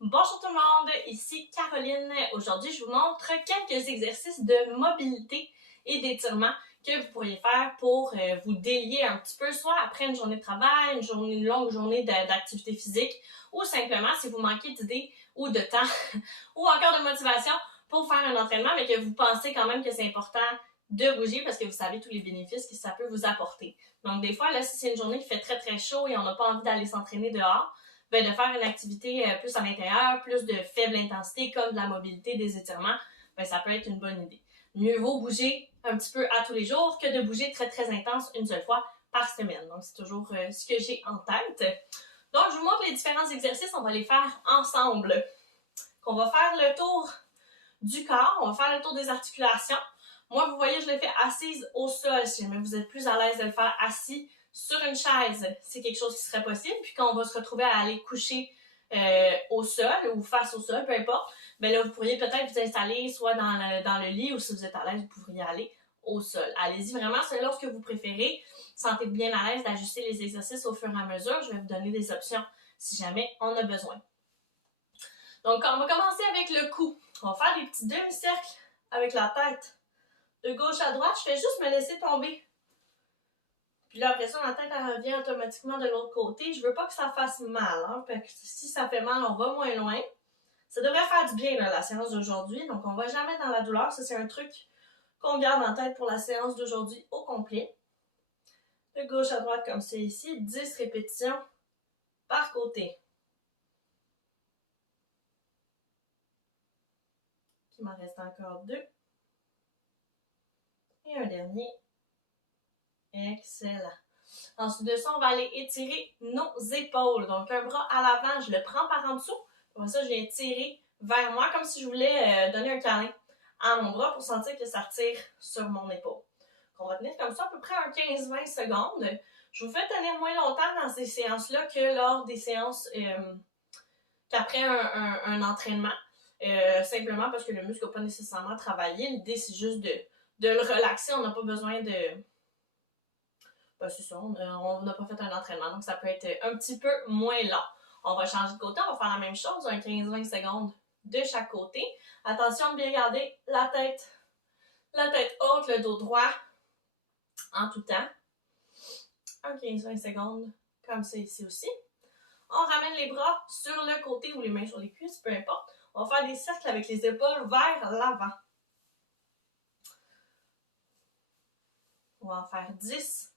Bonjour tout le monde, ici Caroline. Aujourd'hui, je vous montre quelques exercices de mobilité et d'étirement que vous pourriez faire pour vous délier un petit peu, soit après une journée de travail, une longue journée d'activité physique, ou simplement si vous manquez d'idées ou de temps, ou encore de motivation pour faire un entraînement, mais que vous pensez quand même que c'est important de bouger parce que vous savez tous les bénéfices que ça peut vous apporter. Donc des fois, là, si c'est une journée qui fait très très chaud et on n'a pas envie d'aller s'entraîner dehors, ben, de faire une activité plus à l'intérieur, plus de faible intensité, comme de la mobilité, des étirements, ben, ça peut être une bonne idée. Mieux vaut bouger un petit peu à tous les jours que de bouger très très intense une seule fois par semaine. Donc, c'est toujours ce que j'ai en tête. Donc, je vous montre les différents exercices. On va les faire ensemble. On va faire le tour du corps. On va faire le tour des articulations. Moi, vous voyez, je l'ai fait assise au sol. Si jamais vous êtes plus à l'aise de le faire assis sur une chaise, c'est quelque chose qui serait possible. Puis quand on va se retrouver à aller coucher au sol ou face au sol, peu importe, ben là, vous pourriez peut-être vous installer soit dans le lit ou si vous êtes à l'aise, vous pourriez aller au sol. Allez-y vraiment selon ce que vous préférez. Sentez-vous bien à l'aise d'ajuster les exercices au fur et à mesure. Je vais vous donner des options si jamais on a besoin. Donc, on va commencer avec le cou. On va faire des petits demi-cercles avec la tête. De gauche à droite, je fais juste me laisser tomber. Puis là, après ça, la tête, elle revient automatiquement de l'autre côté. Je veux pas que ça fasse mal. Hein? Fait que si ça fait mal, on va moins loin. Ça devrait faire du bien, là, la séance d'aujourd'hui. Donc, on va jamais dans la douleur. Ça, c'est un truc qu'on garde en tête pour la séance d'aujourd'hui au complet. De gauche à droite, comme c'est ici. 10 répétitions par côté. Il m'en reste encore 2. Et un dernier. Excellent. Ensuite de ça, on va aller étirer nos épaules. Donc, un bras à l'avant, je le prends par en dessous. Comme ça, je viens tirer vers moi comme si je voulais donner un câlin à mon bras pour sentir que ça retire sur mon épaule. Donc, on va tenir comme ça à peu près un 15-20 secondes. Je vous fais tenir moins longtemps dans ces séances-là que lors des séances qu'après un entraînement. Simplement parce que le muscle n'a pas nécessairement travaillé. L'idée, c'est juste de le relaxer. On n'a pas besoin de... Ben, c'est ça, on n'a pas fait un entraînement, donc ça peut être un petit peu moins lent. On va changer de côté, on va faire la même chose, un 15-20 secondes de chaque côté. Attention de bien garder la tête haute, le dos droit en tout temps. Un 15-20 secondes, comme ça ici aussi. On ramène les bras sur le côté ou les mains sur les cuisses, peu importe. On va faire des cercles avec les épaules vers l'avant. On va en faire 10.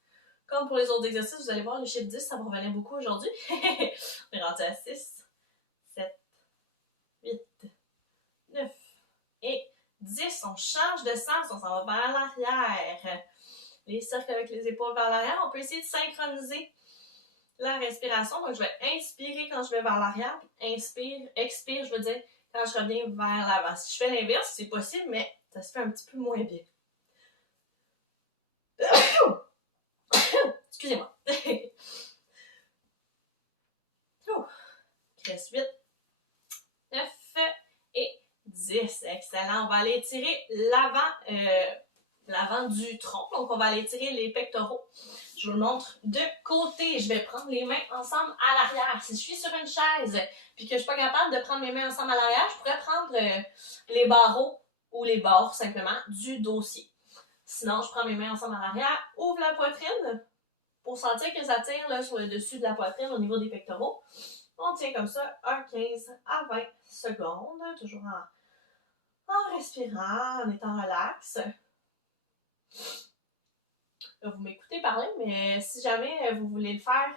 Comme pour les autres exercices, vous allez voir, le chiffre 10, ça me revenait beaucoup aujourd'hui. On est rendu à 6, 7, 8, 9 et 10. On change de sens, on s'en va vers l'arrière. Les cercles avec les épaules vers l'arrière. On peut essayer de synchroniser la respiration. Donc, je vais inspirer quand je vais vers l'arrière. Inspire, expire, je veux dire, quand je reviens vers l'avant. Si je fais l'inverse, c'est possible, mais ça se fait un petit peu moins bien. Excusez-moi. Il reste 8, 9 et 10. Excellent. On va aller étirer l'avant du tronc. Donc, on va aller étirer les pectoraux. Je vous le montre de côté. Je vais prendre les mains ensemble à l'arrière. Si je suis sur une chaise puis que je ne suis pas capable de prendre mes mains ensemble à l'arrière, je pourrais prendre les barreaux ou les bords simplement du dossier. Sinon, je prends mes mains ensemble à l'arrière, ouvre la poitrine pour sentir que ça tire là, sur le dessus de la poitrine au niveau des pectoraux. On tient comme ça un 15 à 20 secondes, toujours en respirant, en étant relax. Vous m'écoutez parler, mais si jamais vous voulez le faire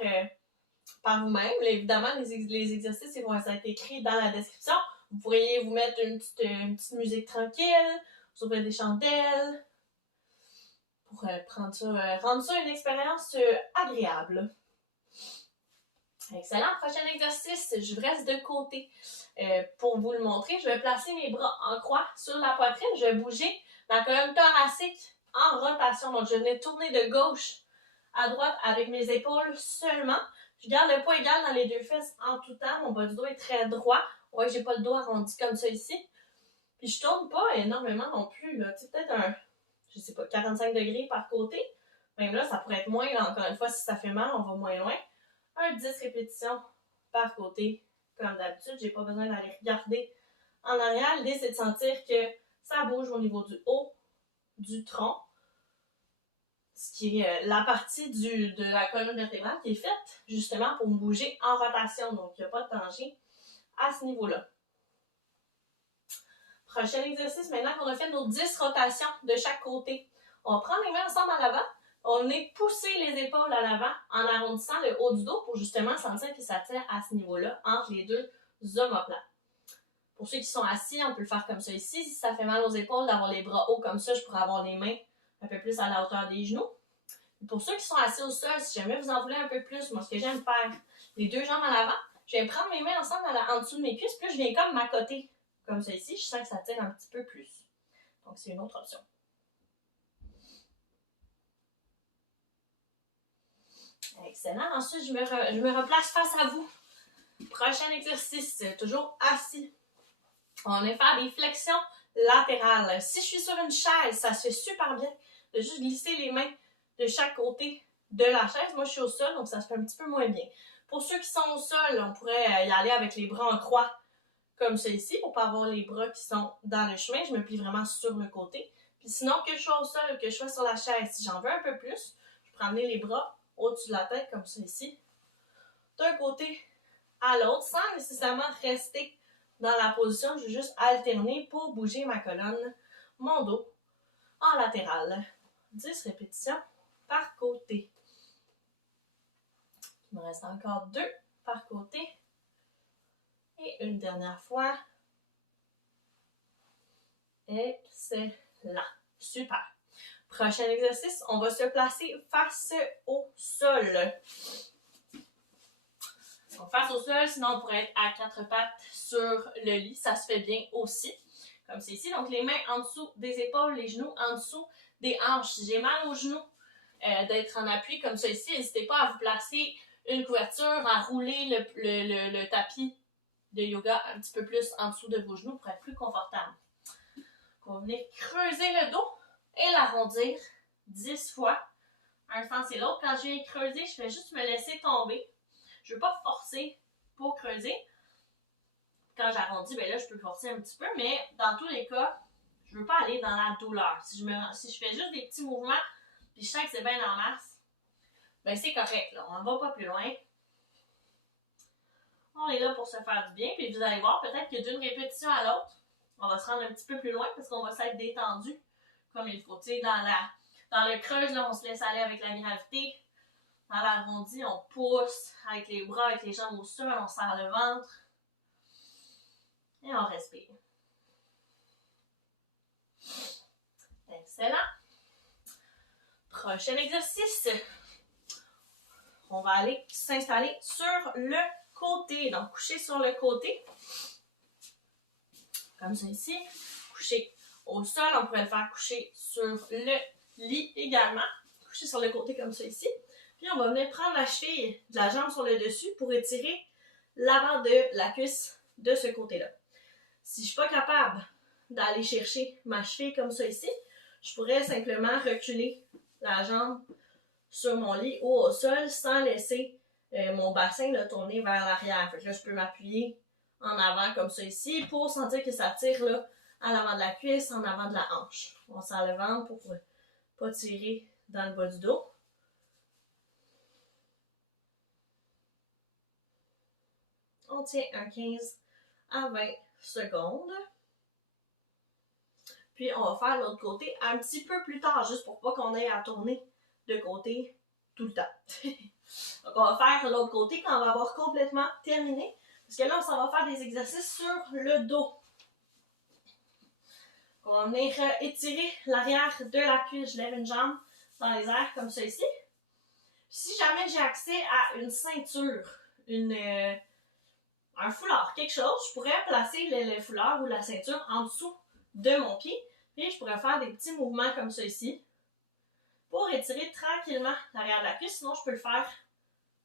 par vous-même, évidemment, les exercices ils vont être écrits dans la description. Vous pourriez vous mettre une petite musique tranquille, vous ouvrir des chandelles, pour rendre ça une expérience agréable. Excellent. Prochain exercice, je reste de côté. Pour vous le montrer, je vais placer mes bras en croix sur la poitrine. Je vais bouger ma colonne thoracique en rotation. Donc, je vais tourner de gauche à droite avec mes épaules seulement. Je garde le poids égal dans les deux fesses en tout temps. Mon bas du dos est très droit. Ouais, j'ai pas le dos arrondi comme ça ici. Puis, je tourne pas énormément non plus. Tu sais, peut-être je sais pas, 45 degrés par côté. Même là, ça pourrait être moins. Là, encore une fois, si ça fait mal, on va moins loin. Un 10 répétitions par côté comme d'habitude, j'ai pas besoin d'aller regarder en arrière. L'idée, c'est de sentir que ça bouge au niveau du haut du tronc, ce qui est la partie de la colonne vertébrale qui est faite justement pour bouger en rotation, donc il n'y a pas de danger à ce niveau-là. Prochain exercice, maintenant qu'on a fait nos 10 rotations de chaque côté, on va prendre les mains ensemble à l'avant, on est pousser les épaules à l'avant en arrondissant le haut du dos pour justement sentir que ça tient à ce niveau-là entre les deux omoplates. Pour ceux qui sont assis, on peut le faire comme ça ici. Si ça fait mal aux épaules d'avoir les bras hauts comme ça, je pourrais avoir les mains un peu plus à la hauteur des genoux. Pour ceux qui sont assis au sol, si jamais vous en voulez un peu plus, moi ce que j'aime faire, les deux jambes à l'avant, je viens prendre mes mains ensemble en dessous de mes cuisses, puis je viens comme m'accoter comme ça ici. Je sens que ça tire un petit peu plus. Donc c'est une autre option. Excellent. Ensuite, je me replace face à vous. Prochain exercice, toujours assis. On va faire des flexions latérales. Si je suis sur une chaise, ça se fait super bien de juste glisser les mains de chaque côté de la chaise. Moi, je suis au sol, donc ça se fait un petit peu moins bien. Pour ceux qui sont au sol, on pourrait y aller avec les bras en croix, comme ça ici, pour ne pas avoir les bras qui sont dans le chemin. Je me plie vraiment sur le côté. Puis sinon, que je sois au sol ou que je sois sur la chaise, si j'en veux un peu plus, je peux amener les bras au-dessus de la tête, comme ça ici, d'un côté à l'autre, sans nécessairement rester dans la position. Je vais juste alterner pour bouger ma colonne, mon dos, en latéral. 10 répétitions par côté. Il me reste encore 2 par côté. Et une dernière fois. Excellent. Super. Prochain exercice, on va se placer face au sol. Donc, face au sol, sinon on pourrait être à 4 pattes sur le lit. Ça se fait bien aussi, comme c'est ici. Donc, les mains en dessous des épaules, les genoux en dessous des hanches. Si j'ai mal aux genoux, d'être en appui comme ça ici, n'hésitez pas à vous placer une couverture, à rouler le tapis de yoga un petit peu plus en dessous de vos genoux pour être plus confortable. On va venir creuser le dos et l'arrondir 10 fois, un sens et l'autre. Quand je viens creuser, je fais juste me laisser tomber. Je ne veux pas forcer pour creuser. Quand j'arrondis, ben là, je peux forcer un petit peu, mais dans tous les cas, je ne veux pas aller dans la douleur. Si je fais juste des petits mouvements, puis je sens que c'est bien en masse, ben c'est correct, là. On ne va pas plus loin. On est là pour se faire du bien, puis vous allez voir, peut-être que d'une répétition à l'autre, on va se rendre un petit peu plus loin parce qu'on va s'être détendu comme il faut. Tu sais, dans le creuse, là, on se laisse aller avec la gravité. Dans l'arrondi, on pousse avec les bras, avec les jambes au sol, on serre le ventre. Et on respire. Excellent. Prochain exercice. On va aller s'installer sur le côté. Donc, coucher sur le côté. Comme ça ici. Coucher au sol. On pourrait le faire coucher sur le lit également. Coucher sur le côté comme ça ici. Puis, on va venir prendre la cheville de la jambe sur le dessus pour étirer l'avant de la cuisse de ce côté-là. Si je ne suis pas capable d'aller chercher ma cheville comme ça ici, je pourrais simplement reculer la jambe sur mon lit ou au sol sans laisser mon bassin là, tourner vers l'arrière. Fait que là, je peux m'appuyer en avant comme ça ici pour sentir que ça tire là, à l'avant de la cuisse, en avant de la hanche. On serre le ventre pour ne pas tirer dans le bas du dos. On tient un 15 à 20 secondes. Puis, on va faire l'autre côté un petit peu plus tard, juste pour pas qu'on ait à tourner de côté tout le temps. Donc, on va faire l'autre côté quand on va avoir complètement terminé. Parce que là, on s'en va faire des exercices sur le dos. On va venir étirer l'arrière de la cuisse. Je lève une jambe dans les airs comme ça ici. Si jamais j'ai accès à une ceinture, un foulard, quelque chose, je pourrais placer le foulard ou la ceinture en dessous de mon pied. Puis je pourrais faire des petits mouvements comme ça ici pour étirer tranquillement l'arrière de la cuisse. Sinon, je peux le faire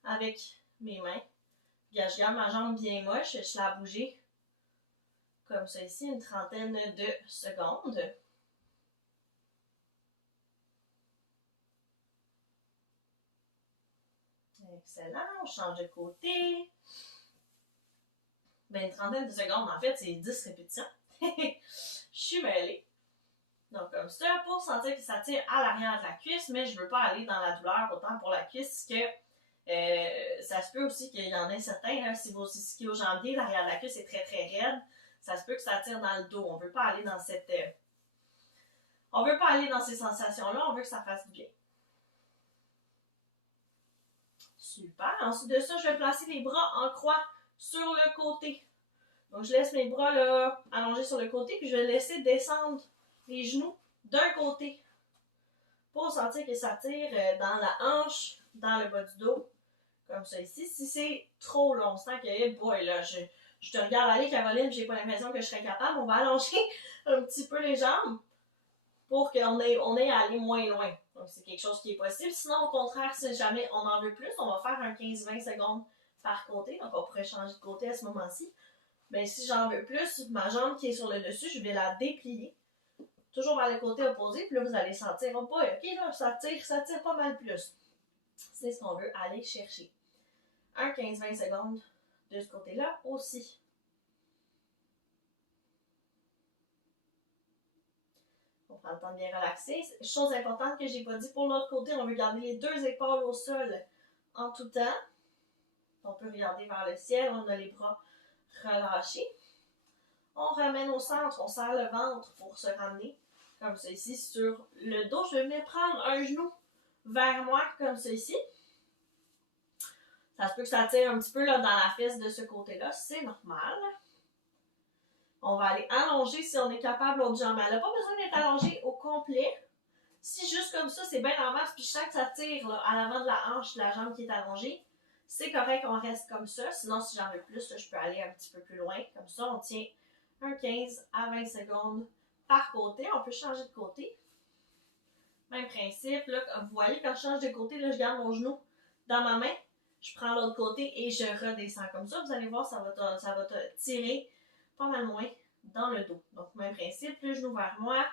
avec mes mains. Je garde ma jambe bien moche, je la bouger comme ça ici, une trentaine de secondes. Excellent, on change de côté. Ben, une trentaine de secondes, en fait, c'est 10 répétitions. Je suis mêlée. Donc, comme ça, pour sentir que ça tire à l'arrière de la cuisse, mais je veux pas aller dans la douleur autant pour la cuisse que ça se peut aussi qu'il y en ait certains, là, si vos ischio-jambiers, l'arrière de la cuisse est très très raide, ça se peut que ça tire dans le dos. On veut pas aller dans cette... on veut pas aller dans ces sensations-là, on veut que ça fasse du bien. Super. Ensuite de ça, je vais placer les bras en croix sur le côté. Donc, je laisse mes bras là allongés sur le côté, puis je vais laisser descendre les genoux d'un côté pour sentir que ça tire dans la hanche, dans le bas du dos, comme ça ici. Si c'est trop long, je sens que, boy, là, je te regarde aller, Caroline, j'ai pas l'impression que je serais capable. On va allonger un petit peu les jambes pour qu'on ait à aller moins loin. Donc, c'est quelque chose qui est possible. Sinon, au contraire, si jamais on en veut plus, on va faire un 15-20 secondes par côté. Donc, on pourrait changer de côté à ce moment-ci. Mais si j'en veux plus, ma jambe qui est sur le dessus, je vais la déplier. Toujours vers le côté opposé, puis là, vous allez sentir, oh boy, ok, là, ça tire pas mal plus. C'est ce qu'on veut aller chercher. Un 15-20 secondes de ce côté-là aussi. On prend le temps de bien relaxer. Chose importante que j'ai pas dit, pour l'autre côté, on veut garder les deux épaules au sol en tout temps. On peut regarder vers le ciel, on a les bras relâchés. On ramène au centre, on serre le ventre pour se ramener, comme ça ici, sur le dos. Je vais venir prendre un genou vers moi, comme ça ici. Ça se peut que ça tire un petit peu là, dans la fesse de ce côté-là, c'est normal. On va aller allonger si on est capable l'autre jambe. Elle n'a pas besoin d'être allongée au complet. Si juste comme ça, c'est bien en masse, puis je sens que ça tire là, à l'avant de la hanche de la jambe qui est allongée, c'est correct, on reste comme ça. Sinon, si j'en veux plus, là, je peux aller un petit peu plus loin. Comme ça, on tient un 15 à 20 secondes par côté. On peut changer de côté. Même principe. Là, vous voyez, quand je change de côté, là, je garde mon genou dans ma main. Je prends l'autre côté et je redescends. Comme ça, vous allez voir, ça va te tirer pas mal moins dans le dos. Donc, même principe. Le genou vers moi.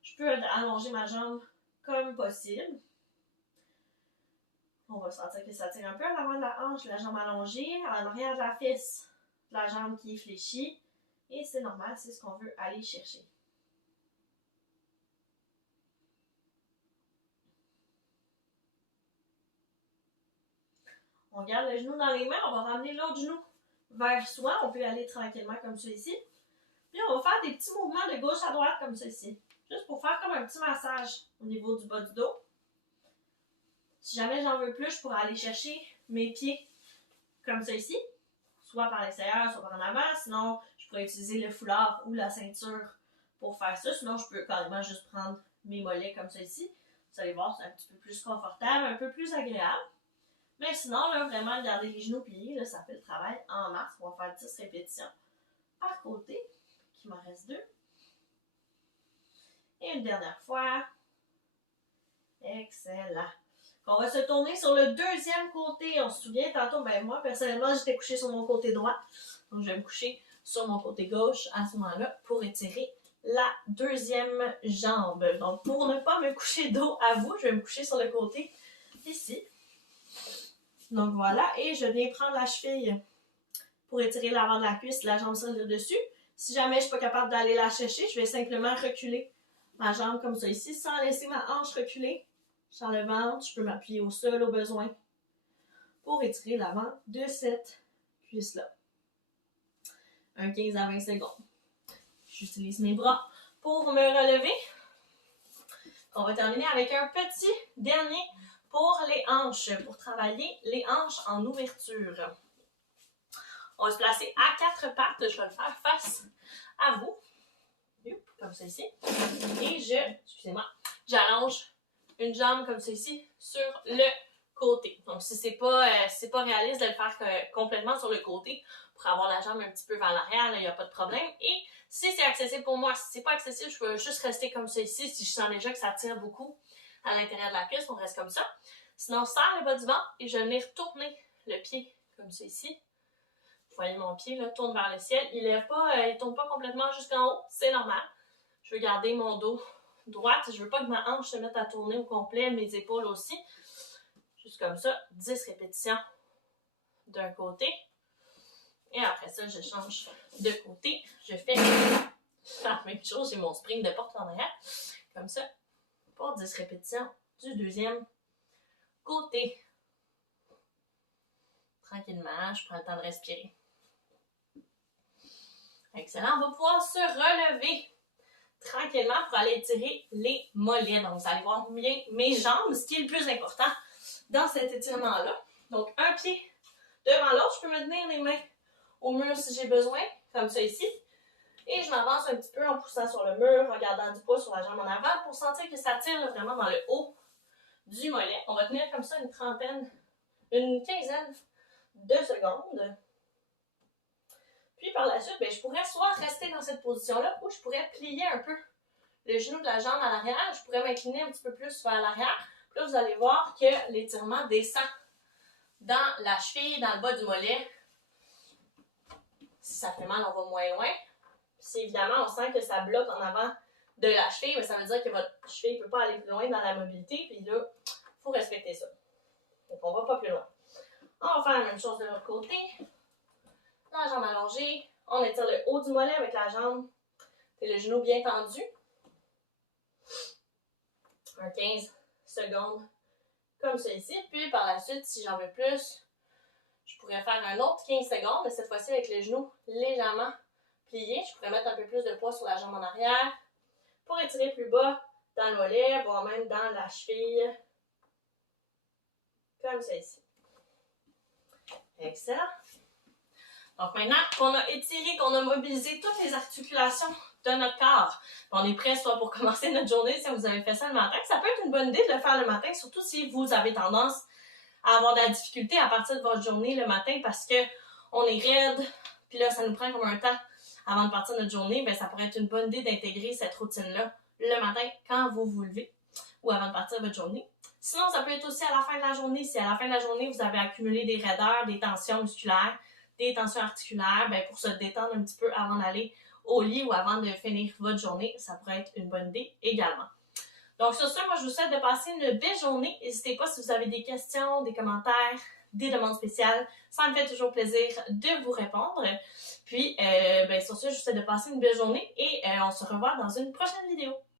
Je peux allonger ma jambe comme possible. On va sentir que ça tire un peu à l'avant de la hanche, la jambe allongée, en arrière de la fesse, la jambe qui est fléchie. Et c'est normal, c'est ce qu'on veut aller chercher. On garde le genou dans les mains, on va ramener l'autre genou vers soi. On peut aller tranquillement comme ça ici. Puis on va faire des petits mouvements de gauche à droite comme ça ici. Juste pour faire comme un petit massage au niveau du bas du dos. Si jamais j'en veux plus, je pourrais aller chercher mes pieds comme ça ici. Soit par l'extérieur, soit par en avant. Sinon, je pourrais utiliser le foulard ou la ceinture pour faire ça. Sinon, je peux carrément juste prendre mes mollets comme ça ici. Vous allez voir, c'est un petit peu plus confortable, un peu plus agréable. Mais sinon, là, vraiment, garder les genoux pliés, là, ça fait le travail en masse. On va faire 10 répétitions par côté. Il m'en reste 2. Et une dernière fois. Excellent. On va se tourner sur le deuxième côté. On se souvient tantôt, ben moi, personnellement, j'étais couchée sur mon côté droit. Donc, je vais me coucher sur mon côté gauche à ce moment-là pour étirer la deuxième jambe. Donc, pour ne pas me coucher dos à vous, je vais me coucher sur le côté ici. Donc, voilà. Et je viens prendre la cheville pour étirer l'avant de la cuisse, la jambe sur le dessus. Si jamais je ne suis pas capable d'aller la chercher, je vais simplement reculer ma jambe comme ça ici, sans laisser ma hanche reculer. Sur le ventre, je peux m'appuyer au sol au besoin pour étirer l'avant de cette cuisse-là. Un 15 à 20 secondes. J'utilise mes bras pour me relever. On va terminer avec un petit dernier pour les hanches, pour travailler les hanches en ouverture. On va se placer à 4 pattes. Je vais le faire face à vous. Comme ça ici. Et j'allonge une jambe comme ça ici sur le côté. Donc, si c'est pas réaliste de le faire complètement sur le côté pour avoir la jambe un petit peu vers l'arrière, il n'y a pas de problème. Et si c'est accessible pour moi, si c'est pas accessible, je peux juste rester comme ça ici. Si je sens déjà que ça tire beaucoup à l'intérieur de la cuisse, on reste comme ça. Sinon, serre le bas du ventre et je vais venir tourner le pied comme ça ici. Vous voyez mon pied là, tourne vers le ciel. Il ne tourne pas complètement jusqu'en haut, c'est normal. Je veux garder mon dos droite. Je veux pas que ma hanche se mette à tourner au complet, mes épaules aussi. Juste comme ça, 10 répétitions d'un côté. Et après ça, je change de côté. Je fais la même chose. J'ai mon spring de porte en arrière. Comme ça. Pour 10 répétitions du deuxième côté. Tranquillement, je prends le temps de respirer. Excellent. On va pouvoir se relever tranquillement pour aller étirer les mollets. Donc, vous allez voir bien mes jambes, ce qui est le plus important dans cet étirement-là. Donc, un pied devant l'autre. Je peux me tenir les mains au mur si j'ai besoin, comme ça ici. Et je m'avance un petit peu en poussant sur le mur, en gardant du poids sur la jambe en avant pour sentir que ça tire vraiment dans le haut du mollet. On va tenir comme ça une quinzaine de secondes. Puis par la suite, je pourrais soit rester dans cette position-là ou je pourrais plier un peu le genou de la jambe à l'arrière. Je pourrais m'incliner un petit peu plus vers l'arrière. Puis là, vous allez voir que l'étirement descend dans la cheville, dans le bas du mollet. Si ça fait mal, on va moins loin. Si évidemment, on sent que ça bloque en avant de la cheville, mais ça veut dire que votre cheville ne peut pas aller plus loin dans la mobilité. Puis là, il faut respecter ça. Donc, on ne va pas plus loin. On va faire la même chose de l'autre côté. La jambe allongée. On étire le haut du mollet avec la jambe et le genou bien tendu. Un 15 secondes comme ça ici. Puis par la suite, si j'en veux plus, je pourrais faire un autre 15 secondes, mais cette fois-ci avec le genou légèrement plié. Je pourrais mettre un peu plus de poids sur la jambe en arrière pour étirer plus bas dans le mollet, voire même dans la cheville. Comme ça ici. Excellent. Donc maintenant qu'on a étiré, qu'on a mobilisé toutes les articulations de notre corps, on est prêt soit pour commencer notre journée si vous avez fait ça le matin. Ça peut être une bonne idée de le faire le matin, surtout si vous avez tendance à avoir de la difficulté à partir de votre journée le matin parce que on est raide, puis là ça nous prend comme un temps avant de partir de notre journée. Ça pourrait être une bonne idée d'intégrer cette routine-là le matin quand vous vous levez ou avant de partir de votre journée. Sinon, ça peut être aussi à la fin de la journée. Si à la fin de la journée, vous avez accumulé des raideurs, des tensions musculaires, des tensions articulaires, pour se détendre un petit peu avant d'aller au lit ou avant de finir votre journée, ça pourrait être une bonne idée également. Donc sur ce, moi je vous souhaite de passer une belle journée. N'hésitez pas si vous avez des questions, des commentaires, des demandes spéciales. Ça me fait toujours plaisir de vous répondre. Puis sur ce, je vous souhaite de passer une belle journée et on se revoit dans une prochaine vidéo.